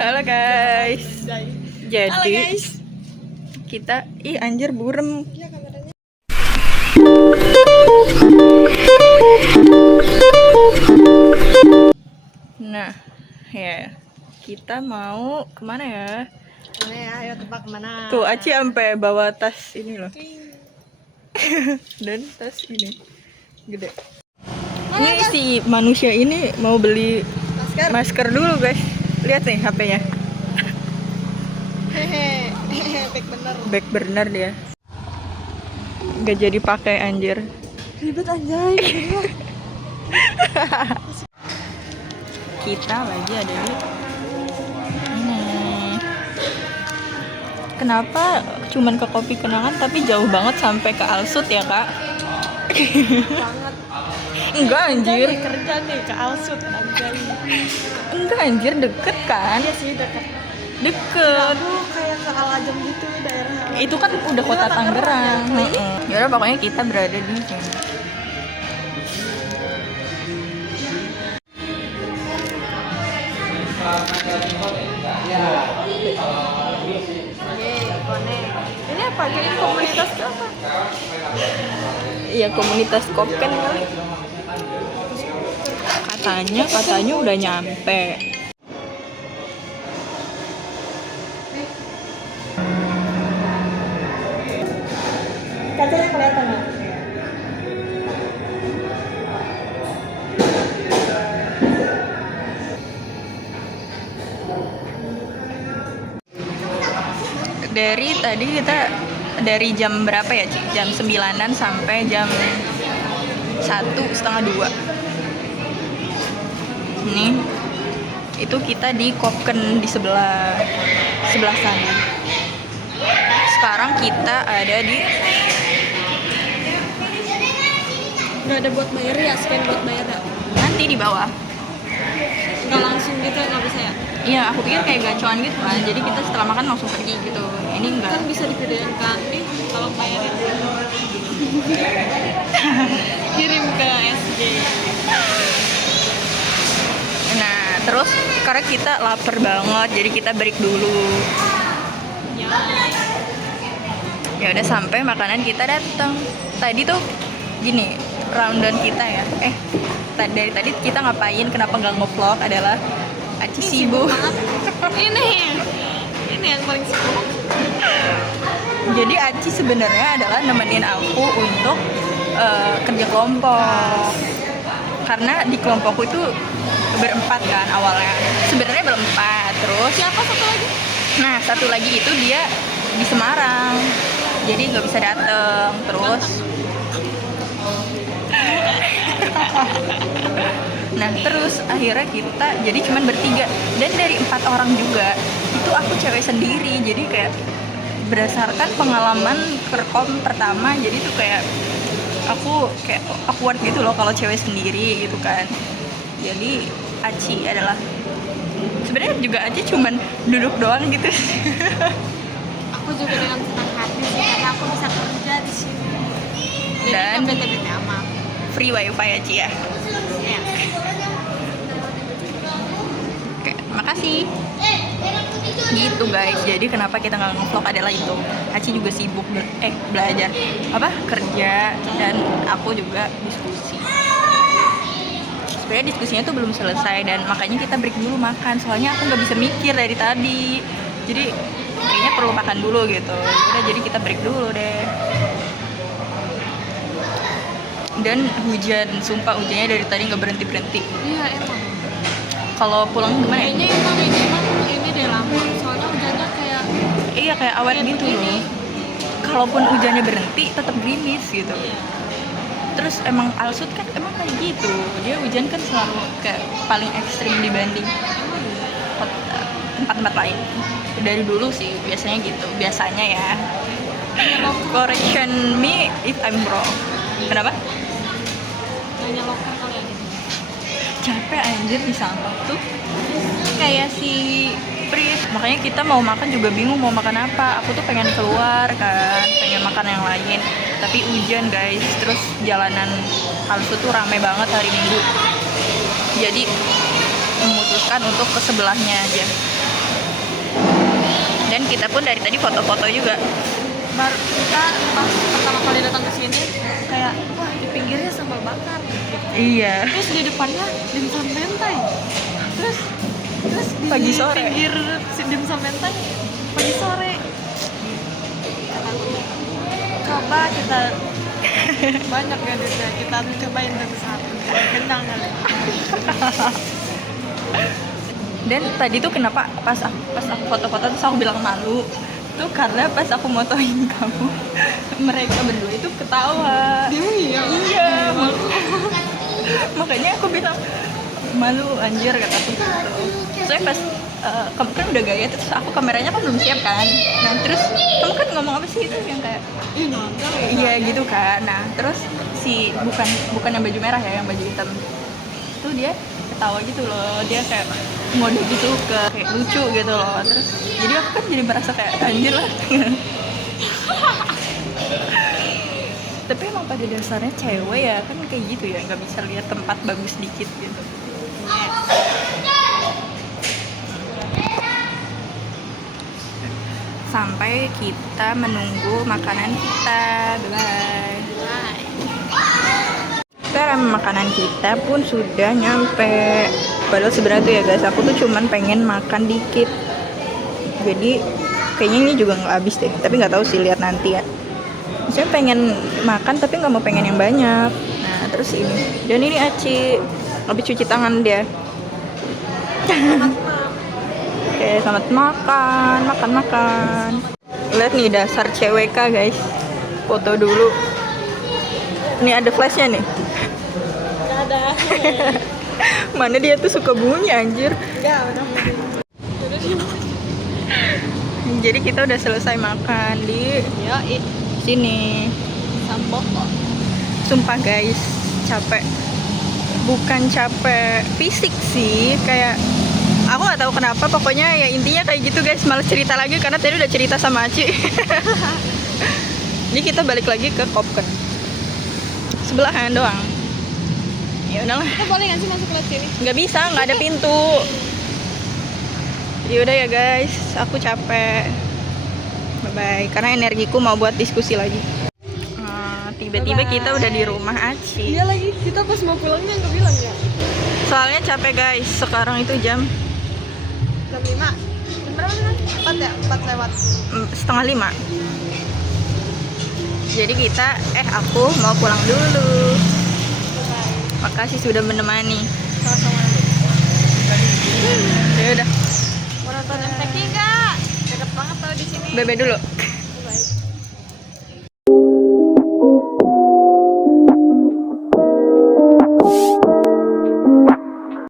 Halo guys. Jadi Halo guys. kita anjir burem. Nah, ya. Kita mau kemana ya? Mana ya? Ayo tebak kemana? Tuh, Aci sampai bawa tas ini loh. Dan tas ini gede. Ini si manusia ini mau beli masker dulu guys. Lihat nih HP-nya. Hehe, back bener. Back burner dia. Gak jadi pakai anjir. Ribet anjay. Kita lagi ada di ini. Kenapa cuman ke Kopi Kenangan tapi jauh banget sampai ke Alsut ya kak? Banget. Enggak anjir. Kerja nih ke Alsut anjay. Enggak anjir, deket kan? Iya sih dekat. Deket. Aduh kayak ke Alajem gitu daerah. Itu kan udah kota Tangerang. Ya udah pokoknya kita berada di sini. Ini apa? Jadi komunitas ke apa? Iya komunitas Kopken kali. Katanya udah nyampe. Katanya kelihatan nggak? Dari tadi kita dari jam berapa ya Ci? Jam 9-an sampai jam 1:30. Nih itu kita di Kopken di sebelah sana. Sekarang kita ada di Udah ada buat bayar ya, scan buat bayar ya? nanti di bawah. Nggak langsung gitu nggak bisa ya? Iya, aku pikir kayak gacuan gitu kan. Jadi kita setelah makan langsung pergi gitu. Ini enggak. Kan bisa digedein kan nih kalau bayar itu. Kirim ke SG. Nah, terus karena kita lapar banget, jadi kita break dulu. Ya. Ya udah sampai makanan kita datang. Tadi tuh gini, rundown kita ya. Dari tadi kita ngapain? Kenapa nggak nge-vlog adalah Aci sibuk. Ini yang paling sibuk. Jadi Aci sebenarnya adalah nemenin aku untuk kerja kelompok. Karena di kelompokku itu berempat kan awalnya. Sebenarnya berempat. Terus Siapa satu lagi? nah satu lagi itu dia di Semarang. Jadi nggak bisa dateng. Terus nah terus akhirnya kita jadi cuman bertiga, dan dari 4 orang juga itu aku cewek sendiri. Jadi kayak berdasarkan pengalaman kerkom pertama, jadi tuh kayak aku kayak awkward gitu loh kalau cewek sendiri gitu kan. Jadi Aci adalah sebenarnya juga Aci cuman duduk doang gitu. Aku juga dengan senang hati sih karena aku bisa kerja di sini. Jadi Dan bete-bete amat. free wifi Aci ya. Ya. Oke, makasih. Gitu guys, jadi kenapa kita nggak nge-vlog adalah itu. Aci juga sibuk belajar kerja, dan aku juga diskusi. Sebenarnya diskusinya tuh belum selesai, dan makanya kita break dulu makan. Soalnya aku nggak bisa mikir dari tadi, jadi kayaknya perlu makan dulu gitu. Udah, jadi kita break dulu deh. Dan hujan, sumpah hujannya dari tadi nggak berhenti. Iya emang. Kalau pulang gimana ya? Kayaknya emang ini deh lama. Soalnya hujannya kayak Iya kayak awet gitu loh. Kalaupun hujannya berhenti tetap gerimis gitu. Iya. Terus emang Alsut kan emang kayak gitu. Dia hujan kan selalu kayak paling ekstrim dibanding tempat-tempat lain. Dari dulu sih biasanya gitu. Biasanya ya. Correction me if I'm wrong. Kenapa? Nanya lokal kali ya. Capek anjir di sampah tuh. Kayak si Pris. Makanya kita mau makan juga bingung mau makan apa. Aku tuh pengen keluar kan, pengen makan yang lain. Tapi hujan guys. Terus jalanan Alsut tuh rame banget hari Minggu. Jadi memutuskan untuk ke sebelahnya aja. Dan kita pun dari tadi foto-foto juga. Baru kita pas pertama kali datang ke sini kayak wah di pinggirnya sambal bakar. Iya. Terus di depannya dimsum mentai. Terus di Pagi sore. pinggir si dimsum mentai pagi sore. Coba kita banyak ya duitnya, kita cobain satu-satu. Gendang kali. Dan tadi tuh kenapa pas aku foto-foto terus aku bilang malu tuh karena pas aku motoin kamu mereka berdua itu ketawa. Iya. Iya, makanya aku bilang malu anjir kataku gitu. Soalnya pas kamu kan udah gaya terus aku kameranya kan belum siap kan. Nah terus kamu kan ngomong apa sih itu yang kayak iya gitu kan. Nah terus si bukan yang baju merah ya, yang baju hitam itu dia ketawa gitu loh, dia kayak mode gitu kayak lucu gitu loh. Terus jadi aku kan jadi merasa kayak anjir lah. Tapi emang pada dasarnya cewek ya kan kayak gitu ya, nggak bisa lihat tempat bagus dikit gitu. Sampai kita menunggu makanan kita. Bye. Sekarang makanan kita pun sudah nyampe. Padahal sebenarnya tuh ya guys, aku tuh cuman pengen makan dikit. Jadi kayaknya ini juga nggak habis deh. Tapi nggak tahu sih, lihat nanti ya. Maksudnya pengen makan tapi nggak mau pengen yang banyak. Nah terus ini. Dan ini Aci habis cuci tangan dia. Oke, selamat makan. Lihat nih dasar CWK guys. Foto dulu. Ini ada flashnya nih. Gak ada. Mana dia tuh suka bunyi anjir. Gak udah. Jadi kita udah selesai makan di sini. Sambal kok. Sumpah guys, capek. Bukan capek fisik sih, kayak aku nggak tahu kenapa, pokoknya ya intinya kayak gitu guys. Males cerita lagi karena tadi udah cerita sama Aci. Jadi kita balik lagi ke Kopken. Sebelahan doang. Ya udahlah. Kita boleh nggak sih masuk ke sini? Nggak bisa, nggak ada pintu. Yaudah ya guys, aku capek. Bye bye. Karena energiku mau buat diskusi lagi. Tiba-tiba kita udah di rumah Aci. Iya lagi, kita pas mau pulangnya nggak bilang ya. Soalnya capek guys. Sekarang itu jam Jam 5. Jam berapa sih? 4 ya? 4 lewat. 4:30. Jadi aku mau pulang dulu. Makasih sudah menemani. Sama-sama. Ya udah. Mau nonton MTQ nggak? Deket banget tau di sini. Bebe dulu.